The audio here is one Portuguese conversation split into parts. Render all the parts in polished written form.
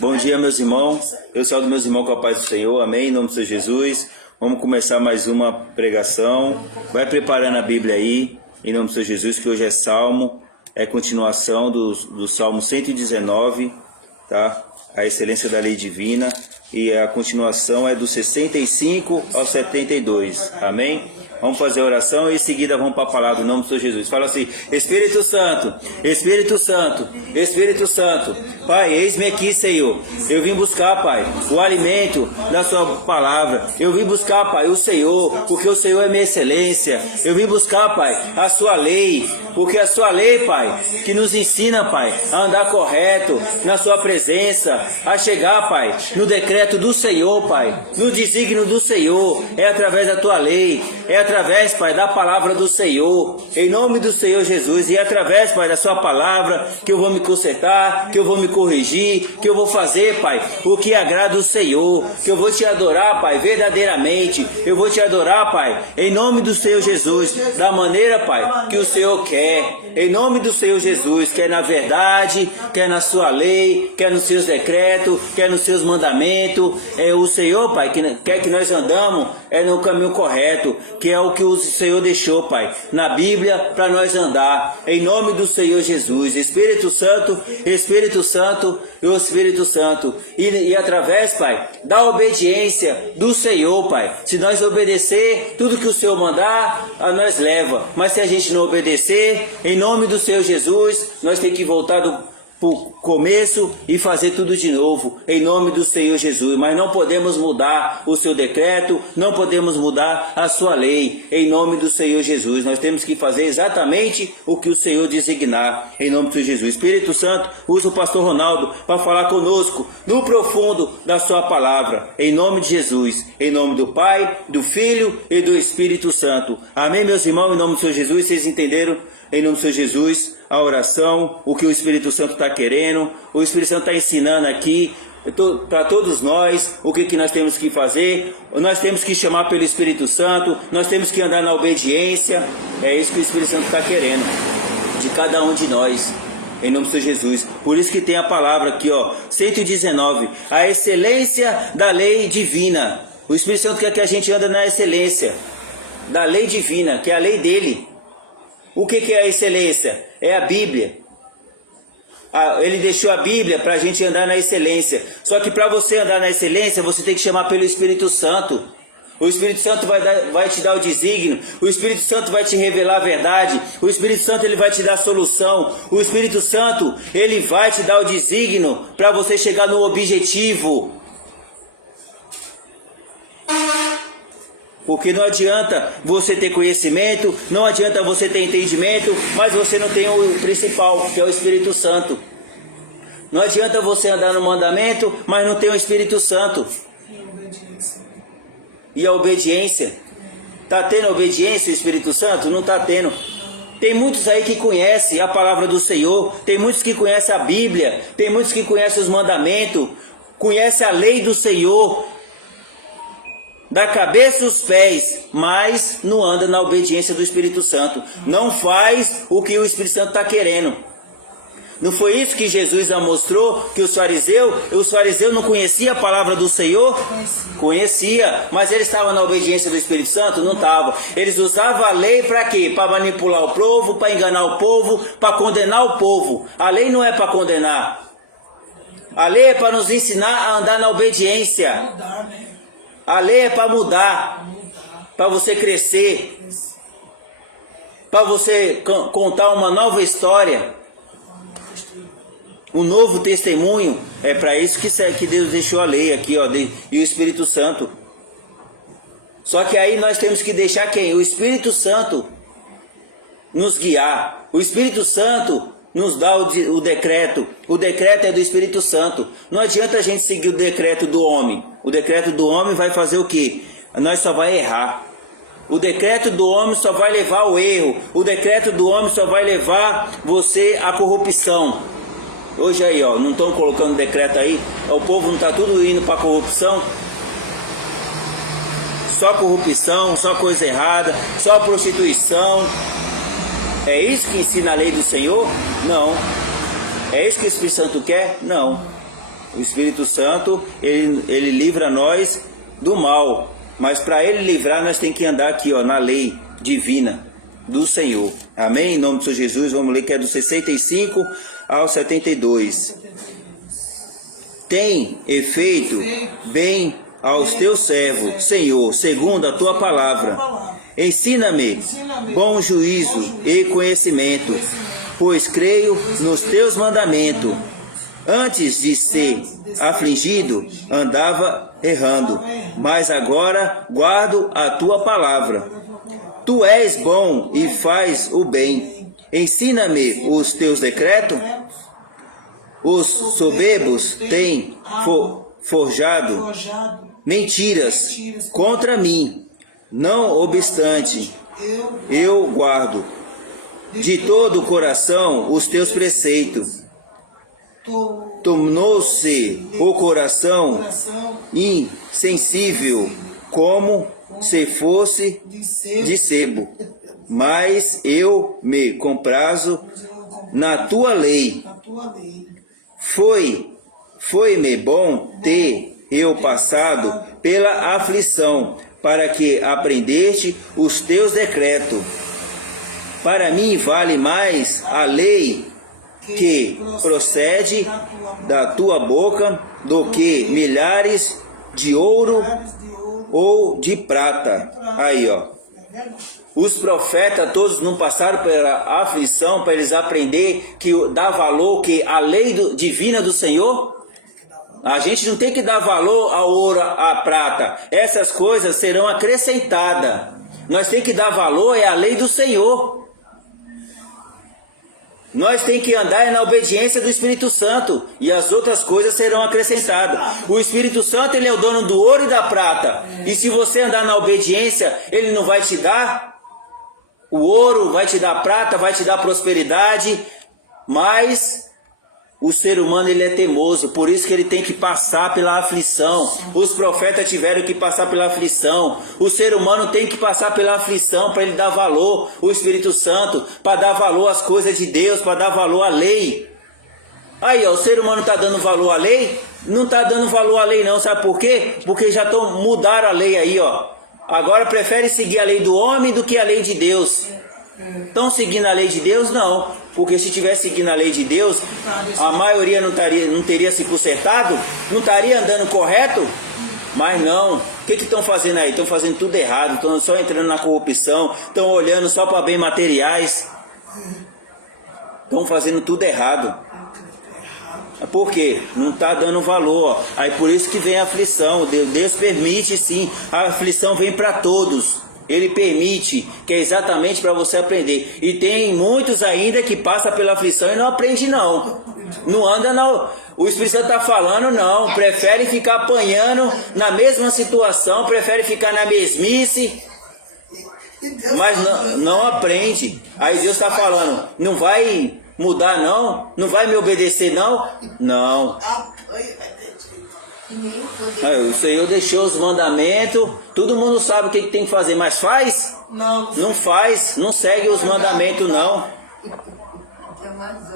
Bom dia, meus irmãos. Eu saúdo meus irmãos com a paz do Senhor. Amém. Em nome do Senhor Jesus. Vamos começar mais uma pregação. Vai preparando a Bíblia aí. Em nome do Senhor Jesus, que hoje é Salmo. É continuação do Salmo 119. Tá? A excelência da lei divina. E a continuação é do 65 ao 72. Amém? Vamos fazer a oração e em seguida vamos para a palavra do nome do Senhor Jesus. Fala assim: Espírito Santo, Espírito Santo, Espírito Santo. Pai, eis-me aqui, Senhor. Eu vim buscar, Pai, o alimento da sua palavra. Eu vim buscar, Pai, o Senhor, porque o Senhor é minha excelência. Eu vim buscar, Pai, a sua lei, porque a sua lei, Pai, que nos ensina, Pai, a andar correto na sua presença, a chegar, Pai, no decreto do Senhor, Pai, no desígnio do Senhor. É através da tua lei, é através, Pai, da palavra do Senhor, em nome do Senhor Jesus, e é através, Pai, da sua palavra que eu vou me consertar, que eu vou me corrigir, que eu vou fazer, Pai, o que agrada o Senhor, que eu vou te adorar, Pai, verdadeiramente. Eu vou te adorar, Pai, em nome do Senhor Jesus, da maneira, Pai, que o Senhor quer, em nome do Senhor Jesus, quer na verdade, quer na sua lei, quer nos seus decretos, quer nos seus mandamentos. É o Senhor, Pai, que quer que nós andamos no caminho correto, que é o que o Senhor deixou, Pai, na Bíblia para nós andar, em nome do Senhor Jesus. Espírito Santo, Espírito Santo e o Espírito Santo, e através, Pai, da obediência do Senhor, Pai. Se nós obedecer tudo que o Senhor mandar, a nós leva, mas se a gente não obedecer, em nome do Senhor Jesus, nós temos que voltar do começo e fazer tudo de novo, em nome do Senhor Jesus. Mas não podemos mudar o seu decreto, não podemos mudar a sua lei, em nome do Senhor Jesus. Nós temos que fazer exatamente o que o Senhor designar, em nome do Senhor Jesus. Espírito Santo, usa o pastor Ronaldo para falar conosco no profundo da sua palavra, em nome de Jesus, em nome do Pai, do Filho e do Espírito Santo. Amém, meus irmãos, em nome do Senhor Jesus. Vocês entenderam? Em nome do Senhor Jesus, a oração, o que o Espírito Santo está querendo. O Espírito Santo está ensinando aqui para todos nós o que nós temos que fazer. Nós temos que chamar pelo Espírito Santo, nós temos que andar na obediência. É isso que o Espírito Santo está querendo de cada um de nós, em nome do Senhor Jesus. Por isso que tem a palavra aqui, ó, 119, a excelência da lei divina. O Espírito Santo quer que a gente ande na excelência da lei divina, que é a lei dele. O que é a excelência? É a Bíblia. Ele deixou a Bíblia para a gente andar na excelência. Só que para você andar na excelência, você tem que chamar pelo Espírito Santo. O Espírito Santo vai te dar o desígnio. O Espírito Santo vai te revelar a verdade. O Espírito Santo ele vai te dar a solução. O Espírito Santo ele vai te dar o desígnio para você chegar no objetivo. Porque não adianta você ter conhecimento, não adianta você ter entendimento, mas você não tem o principal, que é o Espírito Santo. Não adianta você andar no mandamento, mas não tem o Espírito Santo. E a obediência? Está tendo obediência o Espírito Santo? Não está tendo. Tem muitos aí que conhecem a palavra do Senhor, tem muitos que conhecem a Bíblia, tem muitos que conhecem os mandamentos, conhecem a lei do Senhor, da cabeça aos pés, mas não anda na obediência do Espírito Santo. Não faz o que o Espírito Santo está querendo. Não foi isso que Jesus mostrou, que os fariseus não conheciam a palavra do Senhor? Conhecia, mas eles estavam na obediência do Espírito Santo? Não estavam. Eles usavam a lei para quê? Para manipular o povo, para enganar o povo, para condenar o povo. A lei não é para condenar. A lei é para nos ensinar a andar na obediência. A lei é para mudar, para você crescer, para você contar uma nova história, um novo testemunho. É para isso que Deus deixou a lei aqui, ó, e o Espírito Santo. Só que aí nós temos que deixar quem? O Espírito Santo nos guiar. O Espírito Santo nos dá o decreto. O decreto é do Espírito Santo. Não adianta a gente seguir o decreto do homem. O decreto do homem vai fazer o quê? Nós só vai errar. O decreto do homem só vai levar ao erro. O decreto do homem só vai levar você à corrupção. Hoje aí, ó, não estão colocando decreto aí? O povo não está tudo indo para corrupção? Só corrupção, só coisa errada, só prostituição. É isso que ensina a lei do Senhor? Não. É isso que o Espírito Santo quer? Não. O Espírito Santo, ele livra nós do mal. Mas para ele livrar, nós temos que andar aqui, ó, na lei divina do Senhor. Amém? Em nome do Senhor Jesus, vamos ler que é do 65 ao 72. Tem efeito bem aos teus servos, Senhor, segundo a tua palavra. Ensina-me bom juízo e conhecimento, pois creio nos teus mandamentos. Antes de ser afligido, andava errando, mas agora guardo a tua palavra. Tu és bom e faz o bem. Ensina-me os teus decretos. Os soberbos têm forjado mentiras contra mim. Não obstante, eu guardo de todo o coração os teus preceitos. Tornou-se o coração insensível, como se fosse de sebo. Mas eu me comprazo na tua lei. Foi-me bom ter eu passado pela aflição, para que aprendeste os teus decretos. Para mim vale mais a lei que procede da tua boca do que milhares de ouro ou de prata. Aí, ó. Os profetas todos não passaram pela aflição para eles aprender que dá valor que a lei divina do Senhor. A gente não tem que dar valor ao ouro, à prata. Essas coisas serão acrescentadas. Nós temos que dar valor à lei do Senhor. Nós temos que andar na obediência do Espírito Santo e as outras coisas serão acrescentadas. O Espírito Santo, ele é o dono do ouro e da prata. E se você andar na obediência, ele não vai te dar o ouro, vai te dar a prata, vai te dar prosperidade, mas o ser humano, ele é teimoso, por isso que ele tem que passar pela aflição. Os profetas tiveram que passar pela aflição. O ser humano tem que passar pela aflição para ele dar valor, o Espírito Santo, para dar valor às coisas de Deus, para dar valor à lei. Aí, ó, o ser humano está dando valor à lei? Não está dando valor à lei não, sabe por quê? Porque já mudaram a lei aí, ó. Agora prefere seguir a lei do homem do que a lei de Deus. Estão seguindo a lei de Deus? Não. Porque se estivesse seguindo a lei de Deus, a maioria não teria se consertado? Não estaria andando correto? Mas não. O que estão fazendo aí? Estão fazendo tudo errado. Estão só entrando na corrupção. Estão olhando só para bens materiais. Estão fazendo tudo errado. Por quê? Não está dando valor. Ó. Aí por isso que vem a aflição. Deus permite sim. A aflição vem para todos. Ele permite, que é exatamente para você aprender. E tem muitos ainda que passam pela aflição e não aprende não. Não anda não. O Espírito Santo está falando não. Prefere ficar apanhando na mesma situação. Prefere ficar na mesmice. Mas não aprende. Aí Deus está falando, não vai mudar não? Não vai me obedecer não? Não. O Senhor deixou os mandamentos. Todo mundo sabe o que tem que fazer, mas faz? Não faz, não segue os mandamentos não.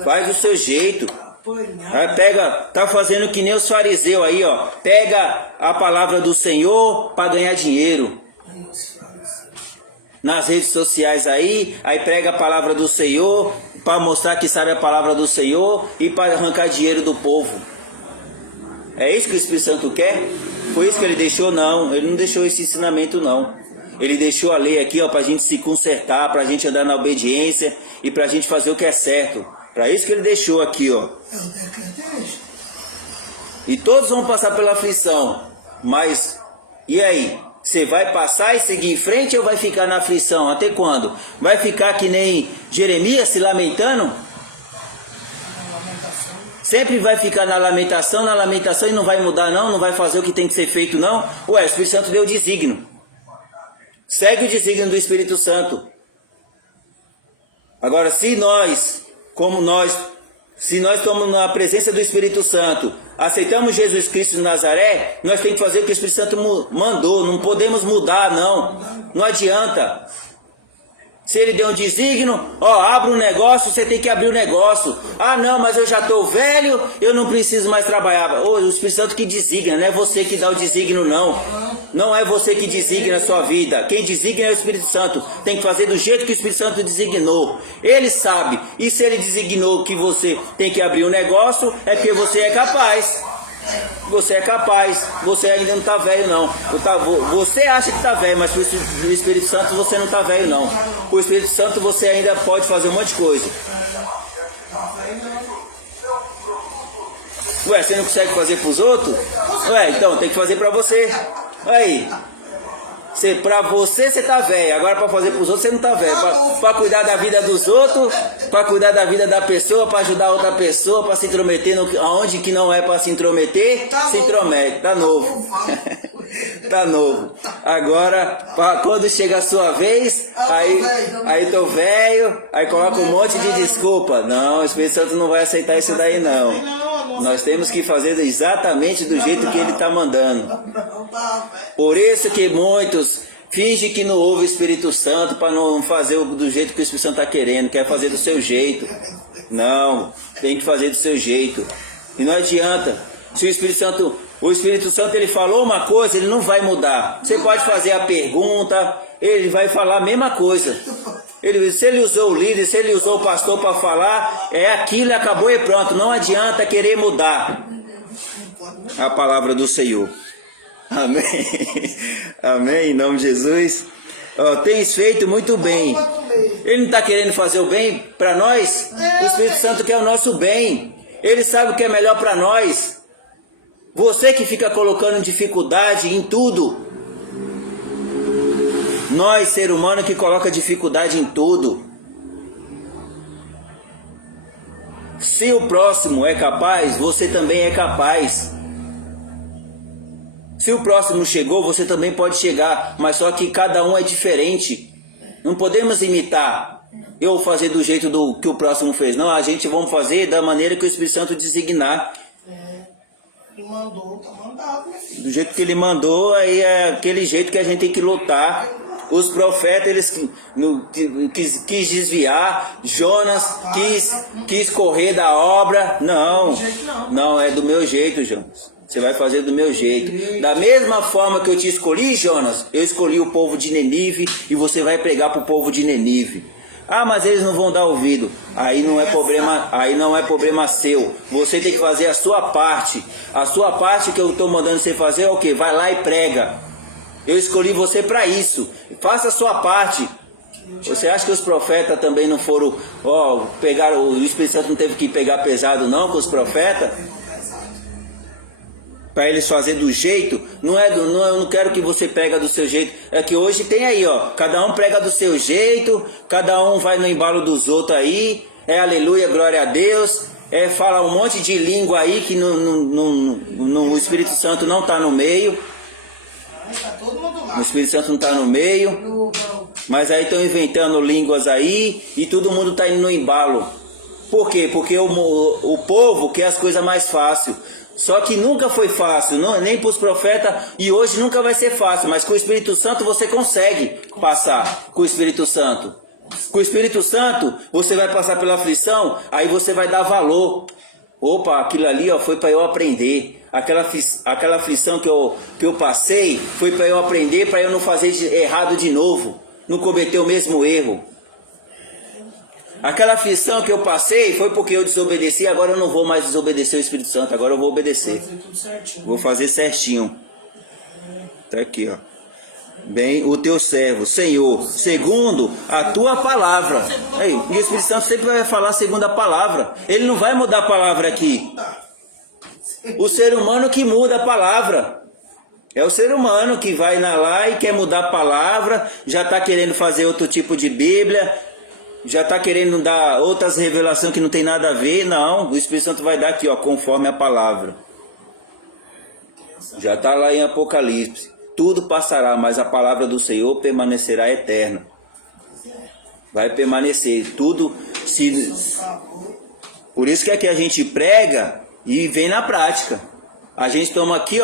Faz do seu jeito. Aí pega, tá fazendo que nem os fariseus aí, ó. Pega a palavra do Senhor para ganhar dinheiro. Nas redes sociais aí prega a palavra do Senhor para mostrar que sabe a palavra do Senhor e para arrancar dinheiro do povo. É isso que o Espírito Santo quer? Foi isso que ele deixou? Não, ele não deixou esse ensinamento não. Ele deixou a lei aqui, ó, para a gente se consertar, para a gente andar na obediência e para a gente fazer o que é certo. Para isso que ele deixou aqui, ó. E todos vão passar pela aflição. Mas, e aí? Você vai passar e seguir em frente ou vai ficar na aflição? Até quando? Vai ficar que nem Jeremias se lamentando? Sempre vai ficar na lamentação e não vai mudar não? Não vai fazer o que tem que ser feito não? Ué, o Espírito Santo deu o desígnio. Segue o desígnio do Espírito Santo. Agora, se nós estamos na presença do Espírito Santo, aceitamos Jesus Cristo de Nazaré, nós temos que fazer o que o Espírito Santo mandou. Não podemos mudar não. Não adianta. Se ele deu um desígnio, ó, abre um negócio, você tem que abrir o negócio. Ah, não, mas eu já estou velho, eu não preciso mais trabalhar. Ô, o Espírito Santo que designa, não é você que dá o desígnio, não. Não é você que designa a sua vida. Quem designa é o Espírito Santo. Tem que fazer do jeito que o Espírito Santo designou. Ele sabe. E se ele designou que você tem que abrir um negócio, é porque você é capaz. Você é capaz, você ainda não está velho não. Você acha que está velho, mas para o Espírito Santo você não está velho não. Para o Espírito Santo você ainda pode fazer um monte de coisa. Ué, você não consegue fazer para os outros? Ué, então tem que fazer para você. Aí. Pra você está velho, agora para fazer para os outros você não está velho. Para cuidar da vida dos outros, para cuidar da vida da pessoa, para ajudar outra pessoa, para se intrometer aonde que não é para se intrometer, se intromete. Tá novo. Tá novo. Agora, quando chega a sua vez, aí tô velho, aí coloca um monte de desculpa. Não, o Espírito Santo não vai aceitar isso daí não. Nós temos que fazer exatamente do jeito que ele está mandando. Por isso que muitos fingem que não ouve o Espírito Santo para não fazer do jeito que o Espírito Santo está querendo, quer fazer do seu jeito. Não, tem que fazer do seu jeito. E não adianta. Se o Espírito Santo ele falou uma coisa, ele não vai mudar. Você pode fazer a pergunta, ele vai falar a mesma coisa. Se ele usou o líder, se ele usou o pastor para falar, é aquilo, acabou e pronto. Não adianta querer mudar. A palavra do Senhor. Amém. Amém, em nome de Jesus. Tens feito muito bem. Ele não está querendo fazer o bem para nós? O Espírito Santo quer o nosso bem. Ele sabe o que é melhor para nós. Você que fica colocando dificuldade em tudo. Nós, ser humano, que coloca dificuldade em tudo. Se o próximo é capaz, você também é capaz. Se o próximo chegou, você também pode chegar. Mas só que cada um é diferente. Não podemos imitar. Eu fazer do jeito que o próximo fez. Não, a gente vamos fazer da maneira que o Espírito Santo designar. Ele mandou, tá mandado, meu filho. Do jeito que ele mandou, aí é aquele jeito que a gente tem que lutar. Os profetas, eles quis desviar, Jonas quis correr da obra. Não, é do meu jeito, Jonas. Você vai fazer do meu jeito. Da mesma forma que eu te escolhi, Jonas, eu escolhi o povo de Nenive e você vai pregar para o povo de Nenive. Ah, mas eles não vão dar ouvido. Aí não é problema seu. Você tem que fazer a sua parte. A sua parte que eu estou mandando você fazer é o quê? Vai lá e prega. Eu escolhi você para isso. Faça a sua parte. Você acha que os profetas também não foram... pegaram, o Espírito Santo não teve que pegar pesado não com os profetas? Para eles fazer do jeito, eu não quero que você prega do seu jeito. É que hoje tem aí, cada um prega do seu jeito, cada um vai no embalo dos outros aí, aleluia, glória a Deus, fala um monte de língua aí que o Espírito Santo não está no meio. O Espírito Santo não está no meio, mas aí estão inventando línguas aí e todo mundo está indo no embalo. Por quê? Porque o povo quer as coisas mais fáceis. Só que nunca foi fácil, nem para os profetas, e hoje nunca vai ser fácil, mas com o Espírito Santo você consegue passar com o Espírito Santo. Com o Espírito Santo você vai passar pela aflição, aí você vai dar valor. Opa, aquilo ali foi para eu aprender. Aquela aflição que eu passei foi para eu aprender, para eu não fazer errado de novo, não cometer o mesmo erro. Aquela aflição que eu passei foi porque eu desobedeci, agora eu não vou mais desobedecer o Espírito Santo, agora eu vou obedecer. Vou fazer certinho. Tá aqui, Bem, o teu servo, Senhor, segundo a tua palavra. Aí, o Espírito Santo sempre vai falar segundo a palavra. Ele não vai mudar a palavra aqui. O ser humano que muda a palavra. É o ser humano que vai lá e quer mudar a palavra, já está querendo fazer outro tipo de Bíblia, já está querendo dar outras revelações que não tem nada a ver. Não, o Espírito Santo vai dar aqui, conforme a palavra. Já está lá em Apocalipse. Tudo passará, mas a palavra do Senhor permanecerá eterna. Vai permanecer. Tudo Por isso que aqui a gente prega e vem na prática. A gente toma aqui,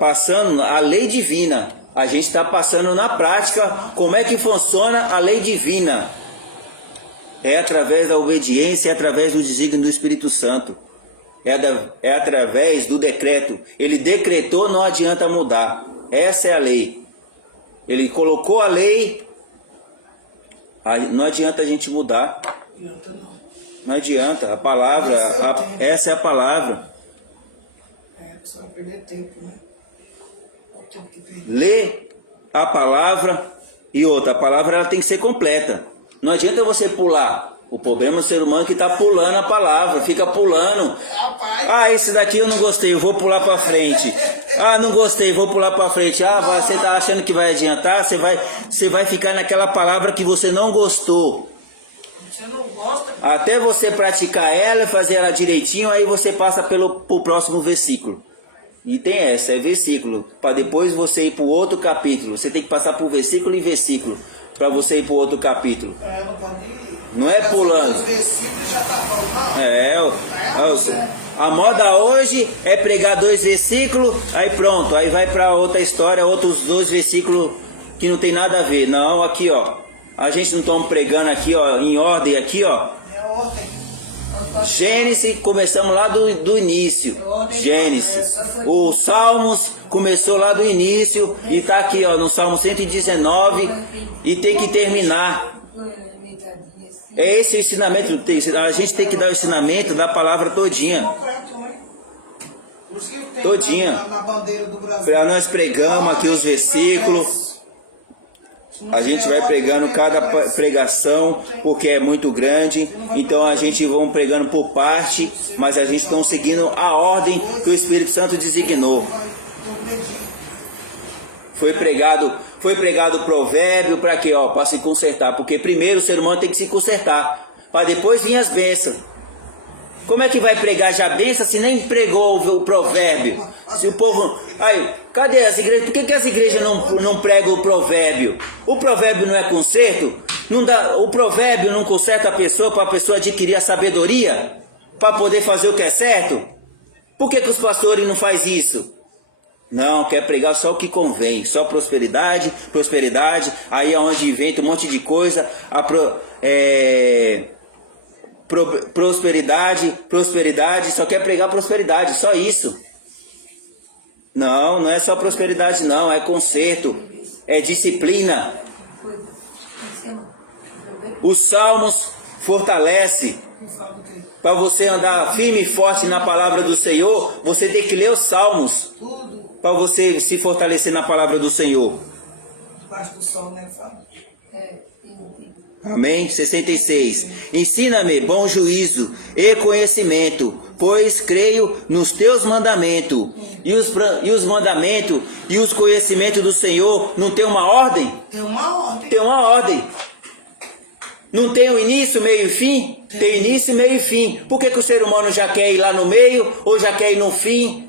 passando a lei divina. A gente está passando na prática como é que funciona a lei divina. É através da obediência, é através do desígnio do Espírito Santo. É através do decreto. Ele decretou, não adianta mudar. Essa é a lei. Ele colocou a lei, não adianta a gente mudar. Não adianta. A palavra, essa é a palavra. Você vai perder tempo, né? Lê a palavra e outra. A palavra ela tem que ser completa. Não adianta você pular. O problema é o ser humano que está pulando a palavra, fica pulando. Ah, esse daqui eu não gostei, eu vou pular para frente. Ah, não gostei, vou pular para frente. Ah, você está achando que vai adiantar? Você vai ficar naquela palavra que você não gostou. Você não gosta? Até você praticar ela e fazer ela direitinho, aí você passa pro próximo versículo. E tem essa, é versículo. Para depois você ir para o outro capítulo. Você tem que passar por versículo em versículo para você ir para o outro capítulo. Não pode ir. Não é pulando. Os versículos já tá A moda hoje é pregar 2 versículos, aí pronto, aí vai para outra história, outros 2 versículos que não tem nada a ver. Não, aqui ó, a gente não está pregando aqui ó, em ordem aqui ó. É ordem. Gênesis, começamos lá do início. Gênesis. O Salmos começou lá do início e está aqui ó, no Salmo 119 e tem que terminar. É esse o ensinamento. A gente tem que dar o ensinamento da palavra todinha. Todinha. Para nós pregamos aqui os versículos. A gente vai pregando cada pregação, porque é muito grande. Então a gente vai pregando por parte, mas a gente está seguindo a ordem que o Espírito Santo designou. Foi pregado o provérbio para quê? Para se consertar. Porque primeiro o ser humano tem que se consertar, para depois vir as bênçãos. Como é que vai pregar já bênção se nem pregou o provérbio? Se o povo... Aí, cadê as igrejas? Por que as igrejas não pregam o provérbio? O provérbio não é conserto? Não dá, o provérbio não conserta a pessoa para a pessoa adquirir a sabedoria? Para poder fazer o que é certo? Por que os pastores não fazem isso? Não, quer pregar só o que convém, só prosperidade, prosperidade, aí é onde inventa um monte de coisa, prosperidade, só quer pregar prosperidade, só isso. Não é só prosperidade não, é conserto, é disciplina. Os Salmos fortalece. Para você andar firme e forte na palavra do Senhor, você tem que ler os Salmos. Para você se fortalecer na palavra do Senhor. Debaixo do sol, né, Fábio? Amém? 66. Ensina-me bom juízo e conhecimento, pois creio nos teus mandamentos. E os mandamentos e os conhecimentos do Senhor não tem uma ordem? Tem uma ordem. Tem uma ordem. Não tem o início, meio e fim? Tem início, meio e fim. Por que o ser humano já quer ir lá no meio ou já quer ir no fim?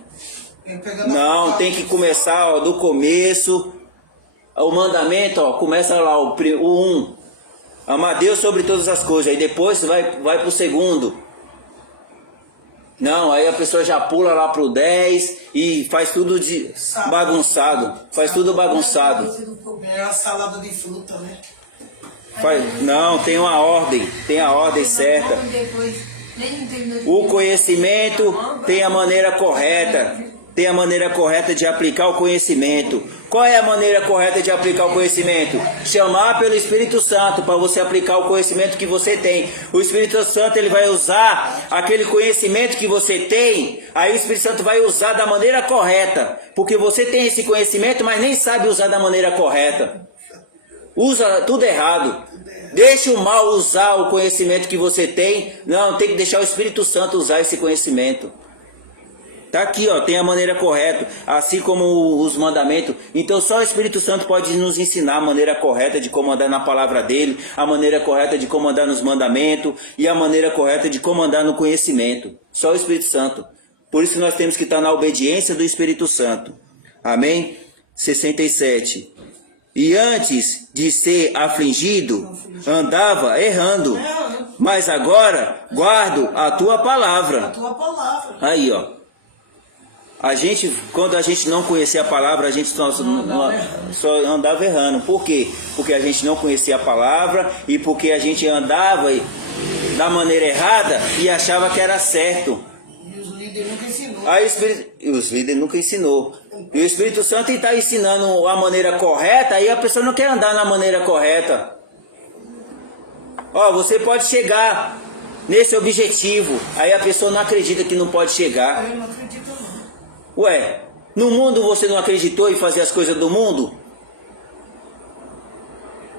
Não, tem que começar ó, do começo. O mandamento, ó, começa lá o 1. Amar Deus sobre todas as coisas. Aí depois vai para o segundo. Não, aí a pessoa já pula lá pro 10 e faz tudo de bagunçado. Faz tudo bagunçado. É a salada de fruta, né? Não, tem uma ordem. Tem a ordem certa. O conhecimento tem a maneira correta. Tem a maneira correta de aplicar o conhecimento. Qual é a maneira correta de aplicar o conhecimento? Chamar pelo Espírito Santo para você aplicar o conhecimento que você tem. O Espírito Santo ele vai usar aquele conhecimento que você tem. Aí o Espírito Santo vai usar da maneira correta. Porque você tem esse conhecimento, mas nem sabe usar da maneira correta. Usa tudo errado. Deixa o mal usar o conhecimento que você tem. Não, tem que deixar o Espírito Santo usar esse conhecimento. Tá aqui, ó, tem a maneira correta, assim como os mandamentos. Então só o Espírito Santo pode nos ensinar a maneira correta de como andar na palavra dele, a maneira correta de como andar nos mandamentos e a maneira correta de como andar no conhecimento. Só o Espírito Santo. Por isso nós temos que estar na obediência do Espírito Santo. Amém? 67. E antes de ser afligido, andava errando, mas agora guardo a tua palavra. A tua palavra. Aí, ó. Quando a gente não conhecia a palavra, a gente só andava errando. Por quê? Porque a gente não conhecia a palavra e porque a gente andava da maneira errada e achava que era certo. E os líderes nunca ensinou. Os líderes nunca ensinou. E o Espírito Santo está ensinando a maneira correta e a pessoa não quer andar na maneira correta. Ó, você pode chegar nesse objetivo. Aí a pessoa não acredita que não pode chegar. Eu não acredito não. Ué, no mundo você não acreditou em fazer as coisas do mundo?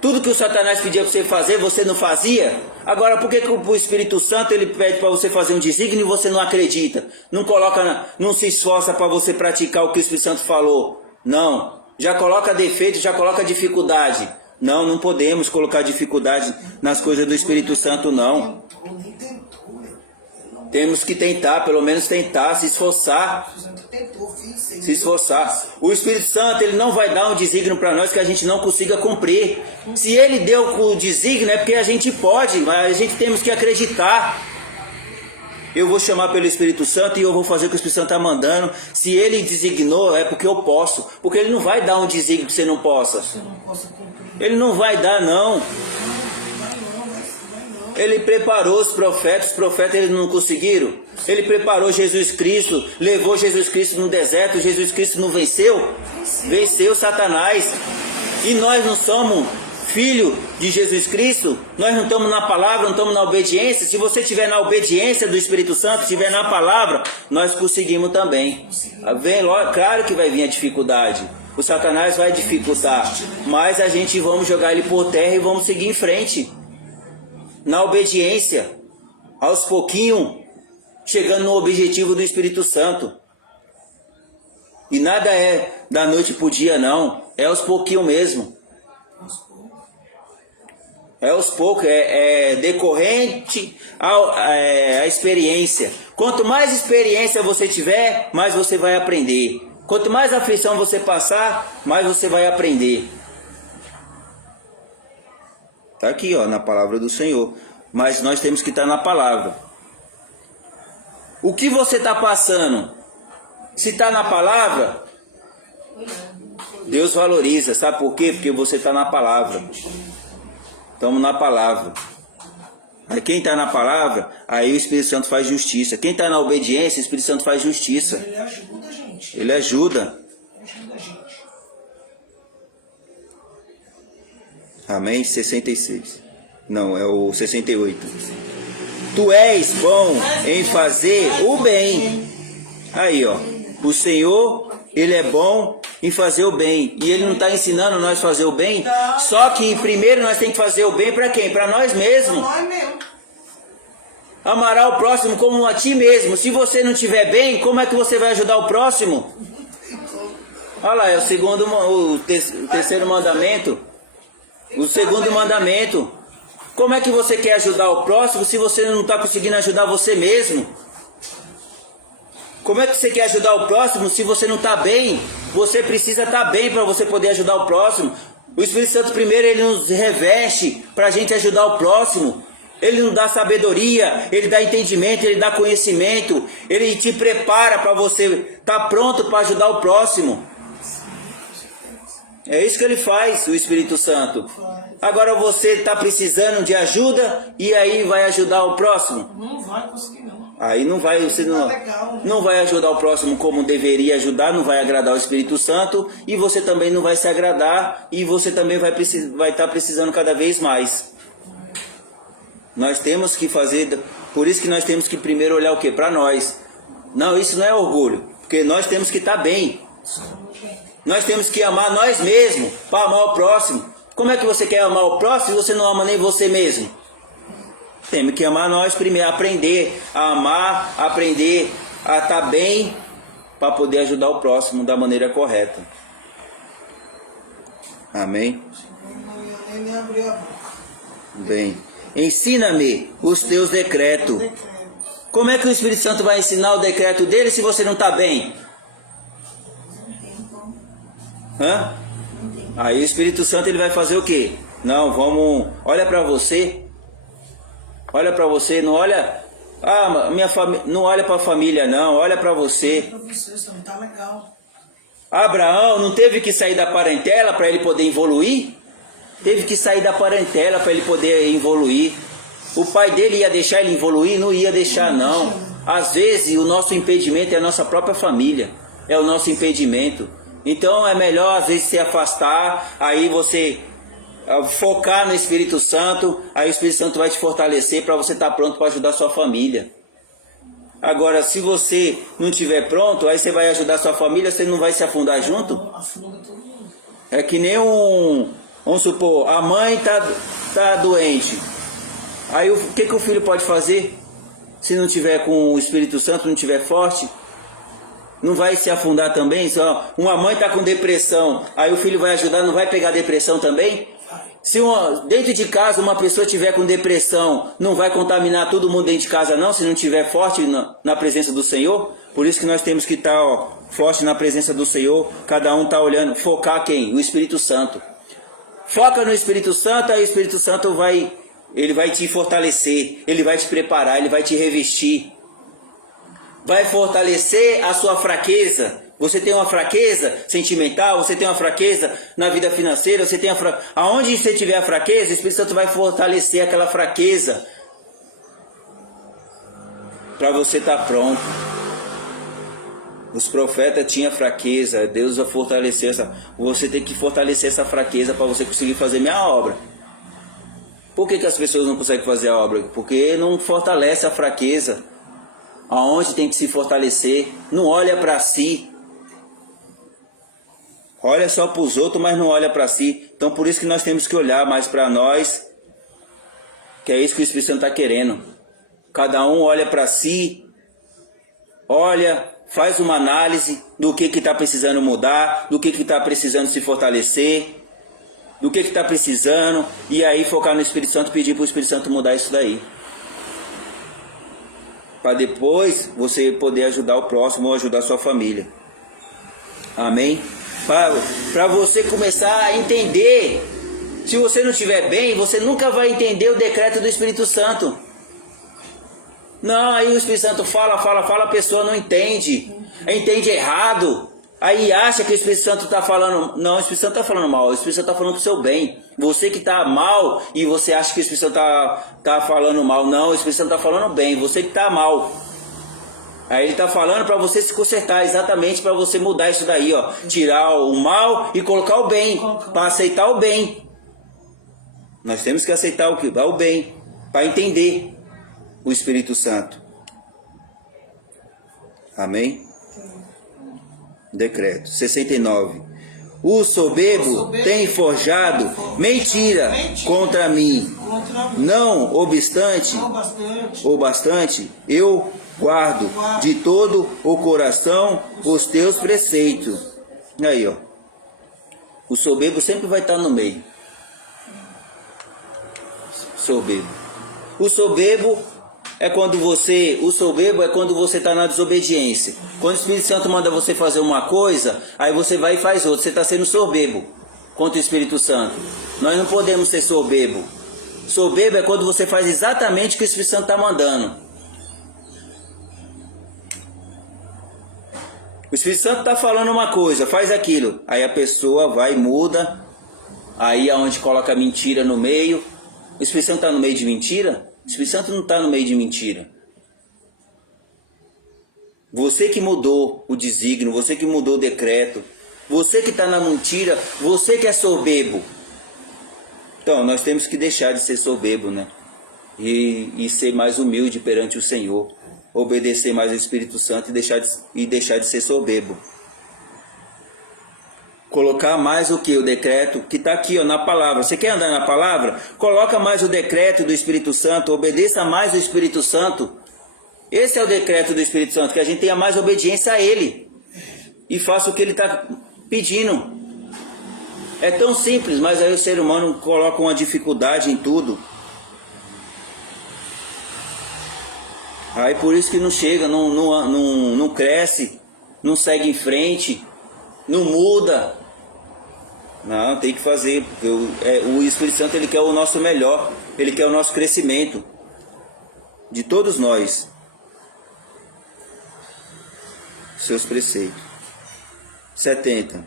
Tudo que o Satanás pedia para você fazer, você não fazia? Agora, por que o Espírito Santo ele pede para você fazer um desígnio e você não acredita? Não se esforça para você praticar o que o Espírito Santo falou? Não. Já coloca defeito, já coloca dificuldade. Não podemos colocar dificuldade nas coisas do Espírito Santo, não. Temos que tentar, pelo menos tentar, se esforçar. Se esforçar. O Espírito Santo ele não vai dar um desígnio para nós que a gente não consiga cumprir. Se ele deu o desígnio é porque a gente pode, mas a gente temos que acreditar. Eu vou chamar pelo Espírito Santo e eu vou fazer o que o Espírito Santo está mandando. Se ele designou é porque eu posso. Porque ele não vai dar um desígnio que você não possa. Ele não vai dar não. Ele preparou os profetas eles não conseguiram. Ele preparou Jesus Cristo, levou Jesus Cristo no deserto, Jesus Cristo não venceu? Venceu Satanás. E nós não somos filho de Jesus Cristo? Nós não estamos na palavra, não estamos na obediência? Se você estiver na obediência do Espírito Santo, estiver na palavra, nós conseguimos também. Claro que vai vir a dificuldade. O Satanás vai dificultar, mas a gente vamos jogar ele por terra e vamos seguir em frente. Na obediência, aos pouquinhos, chegando no objetivo do Espírito Santo. E nada é da noite para o dia, não. É aos pouquinhos mesmo. É aos poucos, é decorrente à experiência. Quanto mais experiência você tiver, mais você vai aprender. Quanto mais aflição você passar, mais você vai aprender. Está aqui, ó, na palavra do Senhor. Mas nós temos que estar na palavra. O que você está passando? Se está na palavra, Deus valoriza. Sabe por quê? Porque você está na palavra. Estamos na palavra. Aí quem está na palavra, aí o Espírito Santo faz justiça. Quem está na obediência, o Espírito Santo faz justiça. Ele ajuda a gente. Ele ajuda. Ajuda a gente. Amém? 66. Não, é o 68. Tu és bom em fazer o bem. Aí, ó. O Senhor, Ele é bom em fazer o bem. E Ele não está ensinando nós a fazer o bem. Só que primeiro nós temos que fazer o bem para quem? Para nós mesmos. Nós mesmo. Amará o próximo como a ti mesmo. Se você não estiver bem, como é que você vai ajudar o próximo? Olha lá, é o terceiro mandamento. O segundo mandamento. Como é que você quer ajudar o próximo se você não está conseguindo ajudar você mesmo? Como é que você quer ajudar o próximo se você não está bem? Você precisa estar bem para você poder ajudar o próximo. O Espírito Santo primeiro ele nos reveste para a gente ajudar o próximo. Ele nos dá sabedoria, ele dá entendimento, ele dá conhecimento. Ele te prepara para você estar pronto para ajudar o próximo. É isso que ele faz, o Espírito Santo. Agora você está precisando de ajuda e aí vai ajudar o próximo? Não vai conseguir não. Aí não vai, você não vai ajudar o próximo como deveria ajudar, não vai agradar o Espírito Santo e você também não vai se agradar e você também vai estar precisando cada vez mais. Nós temos que fazer, por isso que nós temos que primeiro olhar o que? Para nós. Não, isso não é orgulho, porque nós temos que estar bem. Nós temos que amar nós mesmos para amar o próximo. Como é que você quer amar o próximo se você não ama nem você mesmo? Temos que amar nós primeiro, aprender a amar, aprender a estar bem para poder ajudar o próximo da maneira correta. Amém? Nem abriu a boca. Bem, ensina-me os teus decretos. Como é que o Espírito Santo vai ensinar o decreto dele se você não está bem? Hã? Aí o Espírito Santo ele vai fazer o quê? Não, vamos... Olha para você. Olha para você, não olha Ah, minha família, não olha para a família não, olha para você. Pra você, isso não tá legal. Abraão não teve que sair da parentela para ele poder evoluir? Teve que sair da parentela para ele poder evoluir. O pai dele ia deixar ele evoluir? Não ia deixar não. Às vezes o nosso impedimento é a nossa própria família. É o nosso impedimento. Então é melhor às vezes se afastar, aí você focar no Espírito Santo, aí o Espírito Santo vai te fortalecer para você estar pronto para ajudar a sua família. Agora, se você não estiver pronto, aí você vai ajudar a sua família, você não vai se afundar junto? Afunda todo mundo. É que nem vamos supor, a mãe tá doente. Aí o que o filho pode fazer? Se não tiver com o Espírito Santo, não tiver forte, não vai se afundar também? Só uma mãe está com depressão, aí o filho vai ajudar, não vai pegar depressão também? Se dentro de casa uma pessoa tiver com depressão, não vai contaminar todo mundo dentro de casa não, se não tiver forte na presença do Senhor? Por isso que nós temos que estar forte na presença do Senhor, cada um está olhando, focar quem? O Espírito Santo. Foca no Espírito Santo, aí o Espírito Santo ele vai te fortalecer, ele vai te preparar, ele vai te revestir. Vai fortalecer a sua fraqueza. Você tem uma fraqueza sentimental, você tem uma fraqueza na vida financeira, você tem aonde você tiver a fraqueza, o Espírito Santo vai fortalecer aquela fraqueza para você estar pronto. Os profetas tinham fraqueza, Deus vai fortalecer você tem que fortalecer essa fraqueza para você conseguir fazer minha obra. Por que as pessoas não conseguem fazer a obra? Porque não fortalece a fraqueza. Aonde tem que se fortalecer, não olha para si. Olha só para os outros, mas não olha para si. Então por isso que nós temos que olhar mais para nós, que é isso que o Espírito Santo está querendo. Cada um olha para si, olha, faz uma análise do que está precisando mudar, do que está precisando se fortalecer, do que está precisando, e aí focar no Espírito Santo, pedir para o Espírito Santo mudar isso daí. Para depois você poder ajudar o próximo ou ajudar a sua família. Amém? Para você começar a entender. Se você não estiver bem, você nunca vai entender o decreto do Espírito Santo. Não, aí o Espírito Santo fala, a pessoa não entende. Entende errado. Aí acha que o Espírito Santo está falando... Não, o Espírito Santo está falando mal. O Espírito Santo está falando para o seu bem. Você que está mal e você acha que o Espírito Santo está falando mal. Não, o Espírito Santo está falando bem. Você que está mal. Aí ele está falando para você se consertar. Exatamente para você mudar isso daí. Ó. Tirar o mal e colocar o bem. Para aceitar o bem. Nós temos que aceitar o bem. Para entender o Espírito Santo. Amém? Decreto 69. O soberbo tem forjado mentira contra mim. Não obstante, eu guardo de todo o coração os teus preceitos. Aí, ó. O soberbo sempre vai estar no meio. Soberbo. O soberbo é quando você está na desobediência. Quando o Espírito Santo manda você fazer uma coisa, aí você vai e faz outra. Você está sendo soberbo contra o Espírito Santo. Nós não podemos ser soberbo. Soberbo é quando você faz exatamente o que o Espírito Santo está mandando. O Espírito Santo está falando uma coisa, faz aquilo. Aí a pessoa vai e muda. Aí é onde coloca a mentira no meio. O Espírito Santo está no meio de mentira? O Espírito Santo não está no meio de mentira. Você que mudou o desígnio, você que mudou o decreto, você que está na mentira, você que é soberbo. Então, nós temos que deixar de ser soberbo, né? E ser mais humilde perante o Senhor. Obedecer mais ao Espírito Santo e deixar de ser soberbo. Colocar mais o que? O decreto que está aqui, ó, na palavra. Você quer andar na palavra? Coloca mais o decreto do Espírito Santo. Obedeça mais o Espírito Santo. Esse é o decreto do Espírito Santo. Que a gente tenha mais obediência a Ele. E faça o que Ele está pedindo. É tão simples, mas aí o ser humano coloca uma dificuldade em tudo. Aí por isso que não chega, não cresce, não segue em frente, não muda. Não, tem que fazer, porque o Espírito Santo ele quer o nosso melhor, ele quer o nosso crescimento. de todos nós, seus preceitos. 70.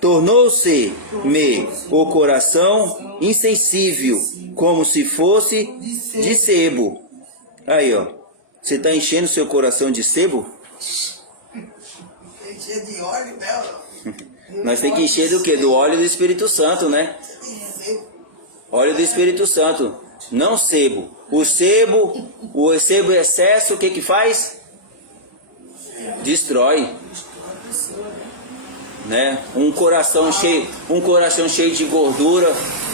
Tornou-se-me o coração insensível, como se fosse de sebo. Aí, ó. Você está enchendo seu coração de sebo? Encher de óleo dela. Nós temos que encher do quê? Do óleo do Espírito Santo, né? Óleo do Espírito Santo. Não sebo. O sebo excesso, o que que faz? Destrói. Né? Um coração cheio de gordura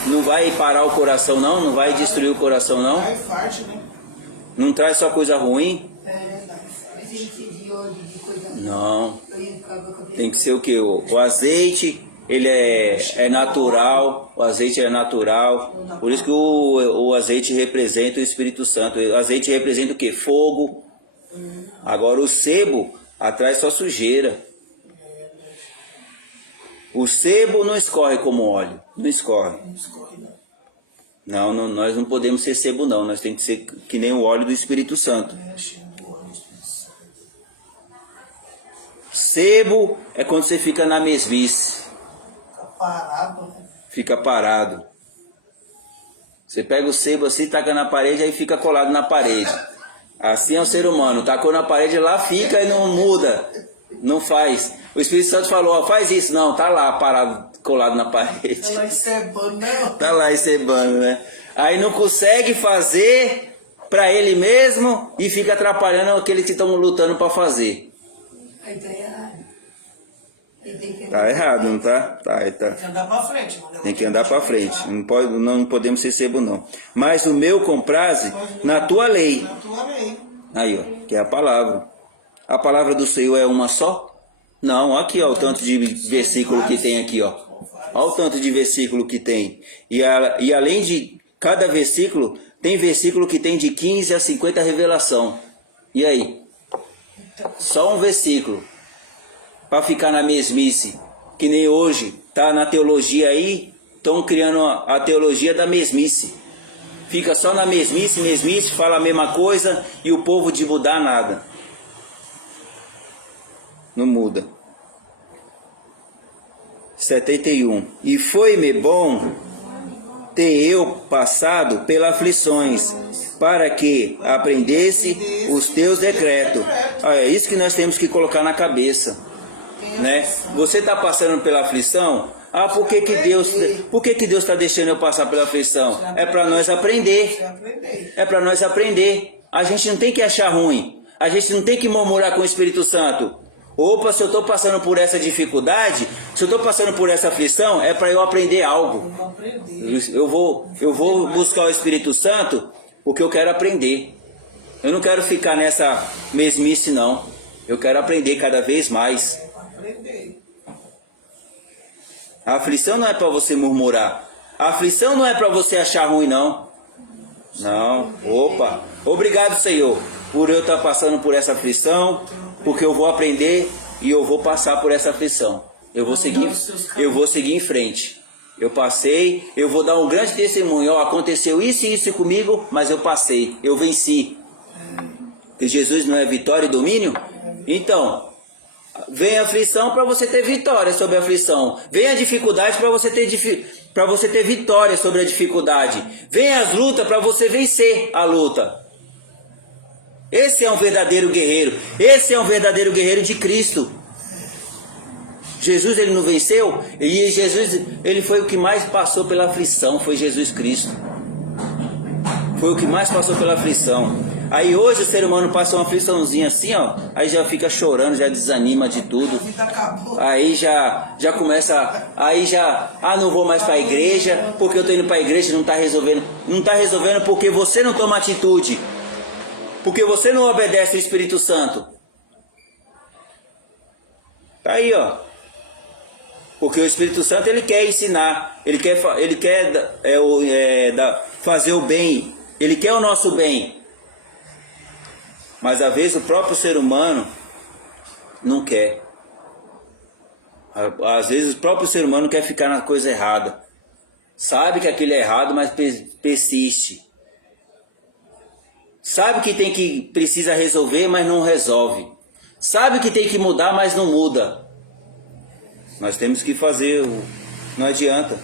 não vai parar o coração não vai destruir o coração não. Não traz só coisa ruim. Não. Tem que ser o que? O azeite, ele é natural. O azeite é natural. Por isso que o azeite representa o Espírito Santo. O azeite representa o que? Fogo. Agora o sebo atrai só sujeira. O sebo não escorre como óleo. Não escorre. Não, nós não podemos ser sebo não. Nós temos que ser que nem o óleo do Espírito Santo. Sebo é quando você fica na mesmice. Fica parado. Você pega o sebo assim, taca na parede, aí fica colado na parede. Assim é o ser humano. Tacou na parede, lá fica e não muda. Não faz. O Espírito Santo falou, ó, faz isso. Não, tá lá parado, colado na parede. Tá lá encebando, né? Tá lá encebando, né? Aí não consegue fazer pra ele mesmo e fica atrapalhando aqueles que estão lutando pra fazer. Aí tá errado. Tá errado, não tá? Tá. Tem que andar pra frente. Tem que andar pra frente. Não podemos ser sebo, não. Mas o meu compraze na tua lei. Na tua lei. Aí, ó, que é a palavra. A palavra do Senhor é uma só? Não, aqui, ó, o tanto de versículo que tem aqui, ó. Olha o tanto de versículo que tem. E além de cada versículo, tem versículo que tem de 15 a 50 revelação. E aí? Só um versículo. Para ficar na mesmice. Que nem hoje, tá na teologia aí, estão criando a teologia da mesmice. Fica só na mesmice, fala a mesma coisa e o povo de mudar nada. Não muda. 71. E foi-me bom ter eu passado pelas aflições, para que aprendesse os teus decretos. É isso que nós temos que colocar na cabeça, né? Você está passando pela aflição? Por que Deus está deixando eu passar pela aflição? É para nós aprender. É para nós aprender. A gente não tem que achar ruim. A gente não tem que murmurar com o Espírito Santo. Opa, se eu estou passando por essa dificuldade, se eu estou passando por essa aflição, é para eu aprender algo. Eu vou buscar o Espírito Santo porque eu quero aprender. Eu não quero ficar nessa mesmice, não. Eu quero aprender cada vez mais. A aflição não é para você murmurar. A aflição não é para você achar ruim, não. Não. Opa. Obrigado, Senhor, por eu estar passando por essa aflição. Porque eu vou aprender e eu vou passar por essa aflição. Eu vou seguir em frente. Eu passei, eu vou dar um grande testemunho. Aconteceu isso e isso comigo, mas eu passei, eu venci. Porque Jesus não é vitória e domínio? Então, vem a aflição para você ter vitória sobre a aflição. Vem a dificuldade para você ter vitória sobre a dificuldade. Vem as lutas para você vencer a luta. Esse é um verdadeiro guerreiro. Esse é um verdadeiro guerreiro de Cristo. Jesus, ele não venceu? E Jesus, ele foi o que mais passou pela aflição. Foi Jesus Cristo. Foi o que mais passou pela aflição. Aí hoje o ser humano passa uma afliçãozinha assim, ó. Aí já fica chorando, já desanima de tudo. Aí já começa. Aí já. Não vou mais para a igreja. Porque eu estou indo para a igreja e não está resolvendo. Não está resolvendo porque você não toma atitude. Porque você não obedece ao Espírito Santo. Tá aí, ó. Porque o Espírito Santo, ele quer ensinar. Ele quer fazer o bem. Ele quer o nosso bem. Mas às vezes o próprio ser humano não quer. Às vezes o próprio ser humano quer ficar na coisa errada. Sabe que aquilo é errado, mas persiste. Sabe que precisa resolver, mas não resolve. Sabe que tem que mudar, mas não muda. Nós temos que fazer, não adianta.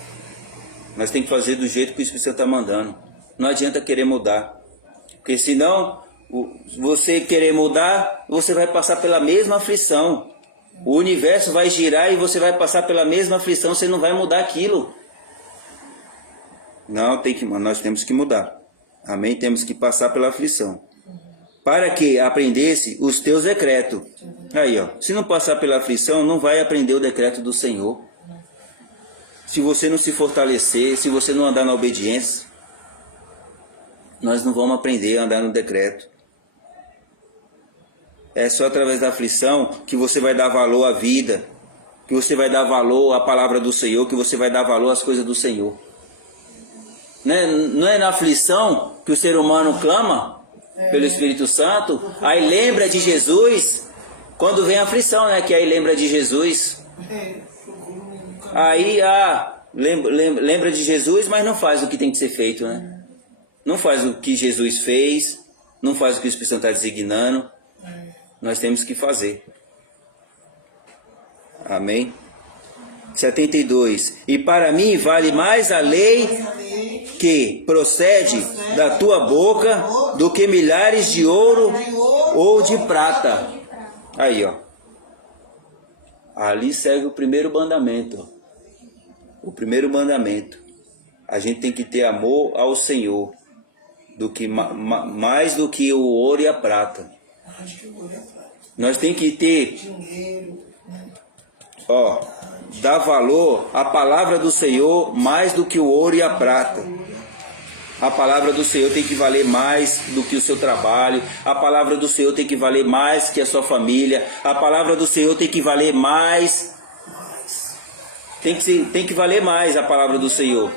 Nós temos que fazer do jeito que o Espírito Santo está mandando. Não adianta querer mudar. Porque senão, você querer mudar, você vai passar pela mesma aflição. O universo vai girar e você vai passar pela mesma aflição, você não vai mudar aquilo. Não, nós temos que mudar. Amém? Temos que passar pela aflição. Para que aprendesse os teus decretos. Aí, ó. Se não passar pela aflição, não vai aprender o decreto do Senhor. Se você não se fortalecer, se você não andar na obediência, nós não vamos aprender a andar no decreto. É só através da aflição que você vai dar valor à vida, que você vai dar valor à palavra do Senhor, que você vai dar valor às coisas do Senhor. Não é na aflição que o ser humano clama pelo Espírito Santo, aí lembra de Jesus, quando vem a aflição, né? Que aí lembra de Jesus. Aí, lembra de Jesus, mas não faz o que tem que ser feito, né? Não faz o que Jesus fez, não faz o que o Espírito Santo está designando. Nós temos que fazer. Amém? 72. E para mim vale mais a lei que procede da tua boca do que milhares de ouro ou de prata. Aí, ó. Ali segue o primeiro mandamento. O primeiro mandamento. A gente tem que ter amor ao Senhor. Mais do que o ouro e a prata. Nós tem que ter, dar valor à palavra do Senhor mais do que o ouro e a prata. A palavra do Senhor tem que valer mais do que o seu trabalho. A palavra do Senhor tem que valer mais que a sua família. A palavra do Senhor tem que valer mais. Tem que valer mais a palavra do Senhor.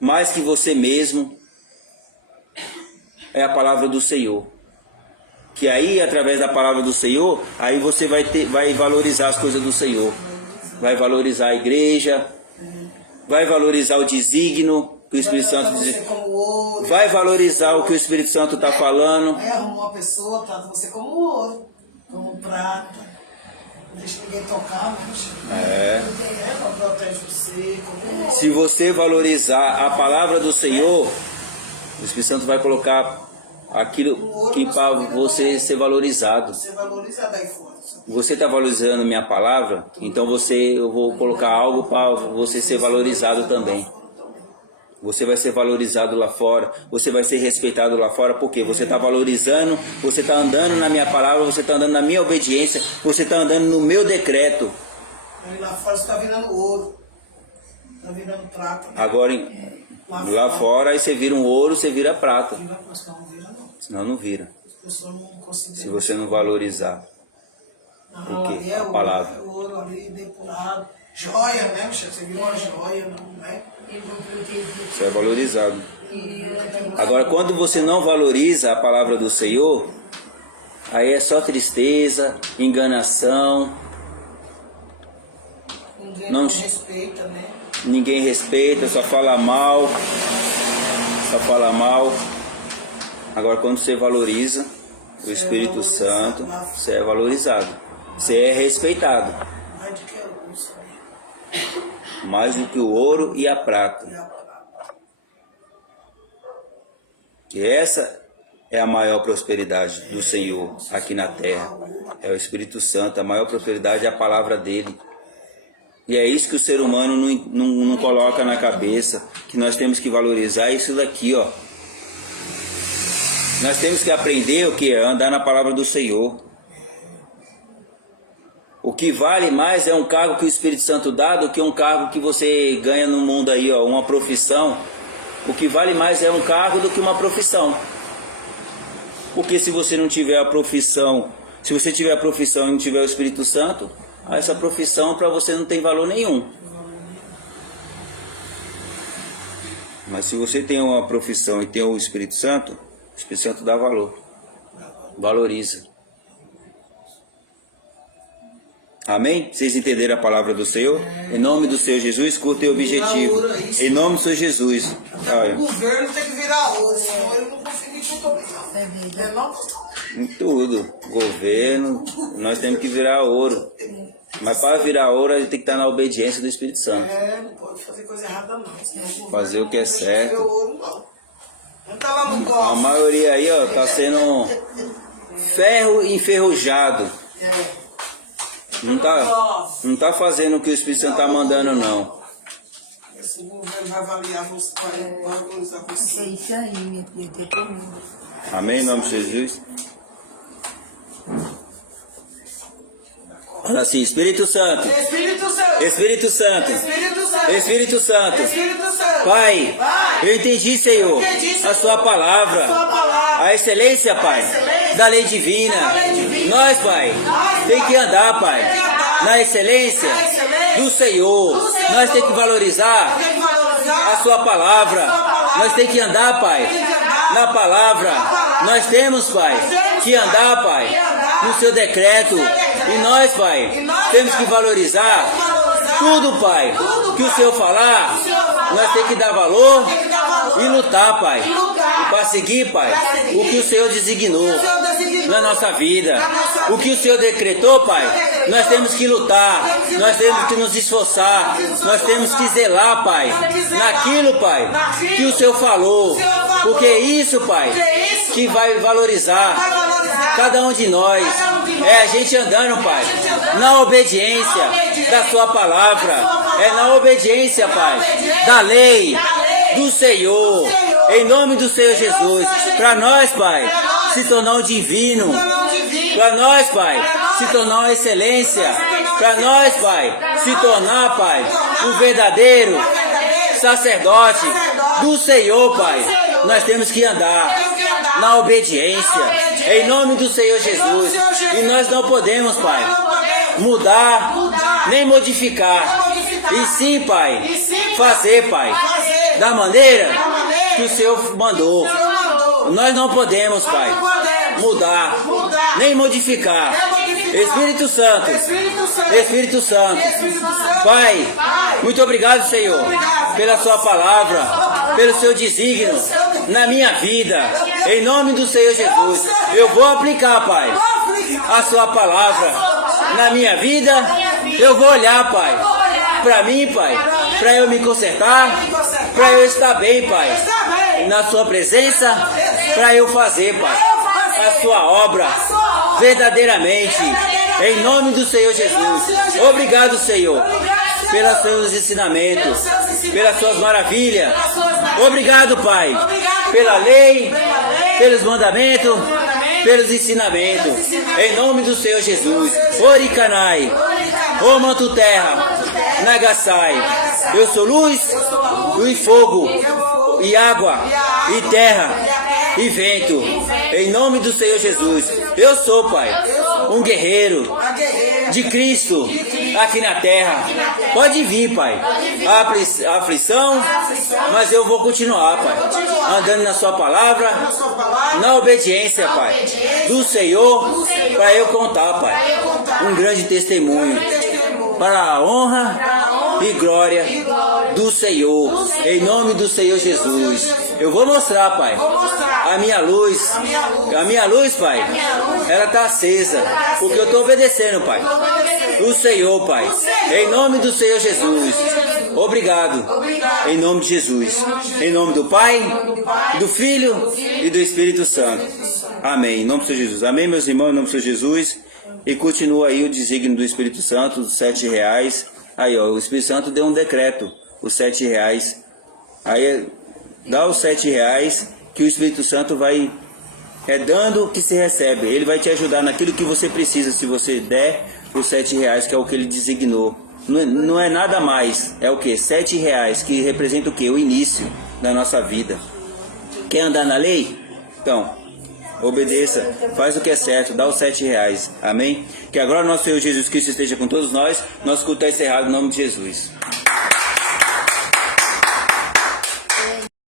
Mais que você mesmo. É a palavra do Senhor. Que aí, através da palavra do Senhor, aí você vai valorizar as coisas do Senhor. Vai valorizar a igreja. Vai valorizar o desígnio que o Espírito Santo diz. Vai valorizar o que o Espírito Santo está falando. Aí arruma uma pessoa, trata você como ouro, como prata. Não deixa ninguém tocar, protege você. Se você valorizar a palavra do Senhor, o Espírito Santo vai colocar aquilo que para você ser valorizado. Você está valorizando minha palavra, então eu vou colocar algo para você ser valorizado também. Você vai ser valorizado lá fora, você vai ser respeitado lá fora, porque você está valorizando, você está andando na minha palavra, você está andando na minha obediência, você está andando no meu decreto. E lá fora você está virando ouro, está virando prata. Né? Agora, lá fora, aí você vira um ouro, você vira prata. Senão não vira. Se você não valorizar. Porque a palavra. Ouro ali, depurado. Joia, né? Você viu uma joia, não é? Isso é valorizado. Agora, quando você não valoriza a palavra do Senhor, aí é só tristeza, enganação. Não respeita, né? Ninguém respeita, só fala mal. Só fala mal. Agora, quando você valoriza o Espírito Santo, você é valorizado. Você é respeitado. Mais do que o ouro e a prata. E essa é a maior prosperidade do Senhor aqui na terra. É o Espírito Santo. A maior prosperidade é a palavra dele. E é isso que o ser humano não coloca na cabeça. Que nós temos que valorizar isso daqui, ó. Nós temos que aprender o que é andar na palavra do Senhor. O que vale mais é um cargo que o Espírito Santo dá do que um cargo que você ganha no mundo aí, ó, uma profissão. O que vale mais é um cargo do que uma profissão. Porque se você não tiver a profissão, se você tiver a profissão e não tiver o Espírito Santo, essa profissão para você não tem valor nenhum. Mas se você tem uma profissão e tem o Espírito Santo dá valor. Valoriza. Amém? Vocês entenderam a palavra do Senhor? Em nome do Senhor Jesus, curta o objetivo. Em nome do Senhor Jesus. Até o governo tem que virar ouro, senão ele não consegue tudo. Em tudo. Governo, nós temos que virar ouro. Mas para virar ouro, a gente tem que estar na obediência do Espírito Santo. Não pode fazer coisa errada não. Fazer o que é certo. Ouro, não tá lá no A maioria aí, ó, tá sendo ferro enferrujado. Não tá fazendo o que o Espírito Santo tá mandando, não. Esse governo vai avaliar você, vai valorizar você. É isso aí, minha filha, tem todo mundo. Amém, em nome de Jesus. Fala assim, Espírito Santo. Espírito Santo. Espírito Santo. Espírito Santo. Espírito Santo. Espírito Santo. Pai, eu entendi, Senhor, a sua palavra, a excelência, Pai, da lei divina. Nós, Pai, tem que andar, Pai, na excelência do Senhor. Nós tem que valorizar a sua palavra. Nós tem que andar, Pai, na palavra. Nós temos, Pai, que andar, Pai, no seu decreto. E nós, Pai, temos que valorizar tudo, Pai, que o Senhor falar. Nós temos que dar valor e lutar, Pai, para seguir, Pai, o que o Senhor designou na nossa vida. O que o Senhor decretou, Pai, nós temos que lutar, nós temos que nos esforçar, nós temos que zelar, Pai, naquilo, Pai, que o Senhor falou. Porque é isso, Pai, que vai valorizar cada um de nós. É a gente andando, Pai, na obediência da sua palavra. É na obediência, Pai, da lei do Senhor. Em nome do Senhor Jesus. Para nós, Pai, se tornar um divino. Para nós, Pai, se tornar uma excelência. Para nós, Pai, se tornar, Pai, um verdadeiro sacerdote do Senhor, Pai. Nós temos que andar na obediência, em nome do Senhor Jesus. E nós não podemos, Pai, mudar, nem modificar. E sim, Pai, fazer, Pai, da maneira que o Senhor mandou. Nós não podemos, Pai, mudar, nem modificar. Espírito Santo, Espírito Santo, Pai, muito obrigado, Senhor, pela sua palavra, pelo seu desígnio na minha vida, em nome do Senhor Jesus. Eu vou aplicar, Pai, a sua palavra na minha vida. Eu vou olhar, Pai, para mim, Pai, para eu me consertar, para eu estar bem, Pai, na sua presença, para eu fazer, Pai, a sua obra verdadeiramente, em nome do Senhor Jesus. Obrigado, Senhor, pelos seus ensinamentos, pelas suas maravilhas. Obrigado, Pai, pela lei, pelos mandamentos, pelos ensinamentos, em nome do Senhor Jesus. Oricanai, ô manto terra, Nagasai, eu sou luz e fogo, e água, e terra, e vento, em nome do Senhor Jesus. Eu sou, Pai, um guerreiro de Cristo aqui na terra. Pode vir, Pai, a aflição, mas eu vou continuar, Pai, andando na sua palavra, na obediência, Pai, do Senhor, para eu contar, Pai, um grande testemunho para a honra e glória do Senhor, em nome do Senhor Jesus. Eu vou mostrar, Pai, a minha luz, Pai, ela está acesa, porque eu estou obedecendo, Pai, o Senhor, Pai, em nome do Senhor Jesus. Obrigado, em nome de Jesus, em nome do Pai, do Filho e do Espírito Santo. Amém, em nome do Senhor Jesus. Amém, meus irmãos, em nome do Senhor Jesus. E continua aí o desígnio do Espírito Santo, dos R$7. Aí, ó, o Espírito Santo deu um decreto, os R$7. Aí, dá os R$7 que o Espírito Santo vai dando o que se recebe. Ele vai te ajudar naquilo que você precisa, se você der os R$7, que é o que ele designou. Não é nada mais, é o que? R$7, que representa o que? O início da nossa vida. Quer andar na lei? Então, obedeça, faz o que é certo, dá os R$7. Amém? Que agora nosso Senhor Jesus Cristo esteja com todos nós. Nosso culto está encerrado em nome de Jesus.